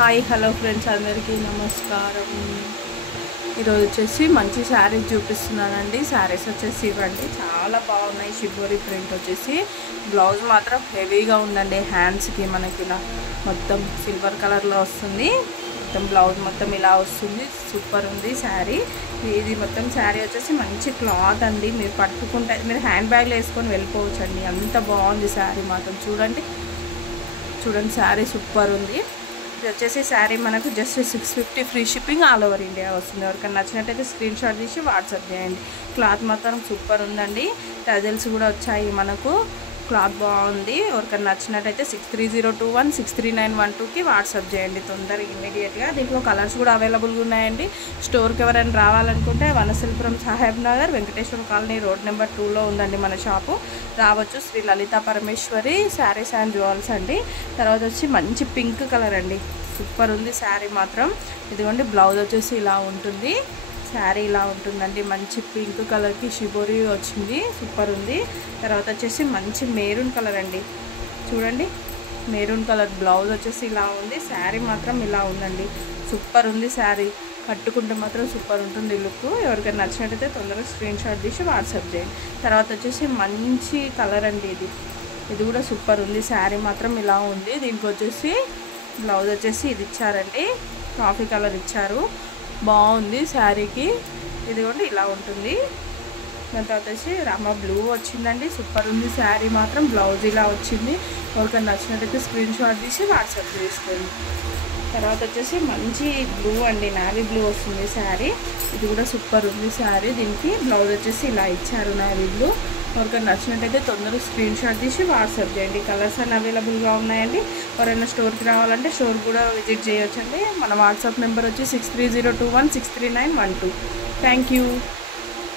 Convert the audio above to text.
Hi hello friends, అందరికీ నమస్కారం. ఈరోజు వచ్చేసి మంచి శారీస్ చూపిస్తున్నానండి. శారీస్ వచ్చేసి ఇవ్వండి, చాలా బాగున్నాయి. షిబోరి ప్రింట్ వచ్చేసి బ్లౌజ్ మాత్రం హెవీగా ఉందండి. హ్యాండ్స్కి మనకి ఇలా మొత్తం సిల్వర్ కలర్లో వస్తుంది. మొత్తం బ్లౌజ్ మొత్తం ఇలా వస్తుంది. సూపర్ ఉంది శారీ. ఇది మొత్తం శారీ వచ్చేసి మంచి క్లాత్ అండి. మీరు పట్టుకుంటే మీరు హ్యాండ్ బ్యాగ్లో వేసుకొని వెళ్ళిపోవచ్చు అండి. అంత బాగుంది శారీ మాత్రం. చూడండి శారీ సూపర్ ఉంది. ఇది వచ్చేసి శారీ మనకు just 650 free shipping all over India వస్తుంది. ఎవరికైనా నచ్చినట్టయితే స్క్రీన్ షాట్ తీసి వాట్సాప్ చేయండి. క్లాత్ మాత్రం సూపర్ ఉందండి. టజల్స్ కూడా వచ్చాయి మనకు. క్లాత్ బాగుంది. ఎవరికైనా నచ్చినట్టయితే 630216 63912కి వాట్సాప్ చేయండి తొందరగా ఇమ్మీడియట్గా. దీంట్లో కలర్స్ కూడా అవైలబుల్గా ఉన్నాయండి. స్టోర్కి ఎవరైనా రావాలనుకుంటే Vanasthalipuram Saheb Nagar Venkateswara colony road number 2లో ఉందండి మన షాపు. రావచ్చు. శ్రీ లలితా పరమేశ్వరి శారీస్ అండ్ జ్యువెల్స్ అండి. తర్వాత వచ్చి మంచి పింక్ కలర్ అండి. సూపర్ ఉంది శారీ మాత్రం. ఇదిగోండి బ్లౌజ్ వచ్చేసి ఇలా ఉంటుంది. శారీ ఇలా ఉంటుందండి. మంచి పింక్ కలర్కి షిబోరి వచ్చింది. సూపర్ ఉంది. తర్వాత వచ్చేసి మంచి మెరూన్ కలర్ అండి. చూడండి మెరూన్ కలర్ బ్లౌజ్ వచ్చేసి ఇలా ఉంది. శారీ మాత్రం ఇలా ఉందండి. సూపర్ ఉంది శారీ. కట్టుకుంటే మాత్రం సూపర్ ఉంటుంది లుక్. ఎవరికైనా నచ్చినట్టయితే తొందరగా స్క్రీన్ షాట్ తీసి వాట్సాప్ చేయండి. తర్వాత వచ్చేసి మంచి కలర్ అండి. ఇది కూడా సూపర్ ఉంది. శారీ మాత్రం ఇలా ఉంది. దీనికి వచ్చేసి బ్లౌజ్ వచ్చేసి ఇది ఇచ్చారండి. కాఫీ కలర్ ఇచ్చారు. బాగుంది శారీకి. ఇది కూడా ఇలా ఉంటుంది. దాని తర్వాత వచ్చి రామా బ్లూ వచ్చిందండి. సూపర్ ఉంది శారీ మాత్రం. బ్లౌజ్ ఇలా వచ్చింది. ఎవరికైనా నచ్చినట్టయితే స్క్రీన్ షాట్ తీసి వాట్సాప్ చేసుకోండి. తర్వాత వచ్చేసి మంచి బ్లూ అండి, నావీ బ్లూ వస్తుంది శారీ. ఇది కూడా సూపర్ ఉంది శారీ. దీనికి బ్లౌజ్ వచ్చేసి ఇలా ఇచ్చారు నావీ బ్లూ. ఎవరికైనా నచ్చినట్టయితే తొందరగా స్క్రీన్ షాట్ తీసి వాట్సాప్ చేయండి. కలర్స్ అన్నీ అవైలబుల్గా ఉన్నాయండి. ఎవరైనా స్టోర్కి రావాలంటే స్టోర్ కూడా విజిట్ చేయొచ్చండి. మన వాట్సాప్ నెంబర్ వచ్చి 630216 63912. Thank you.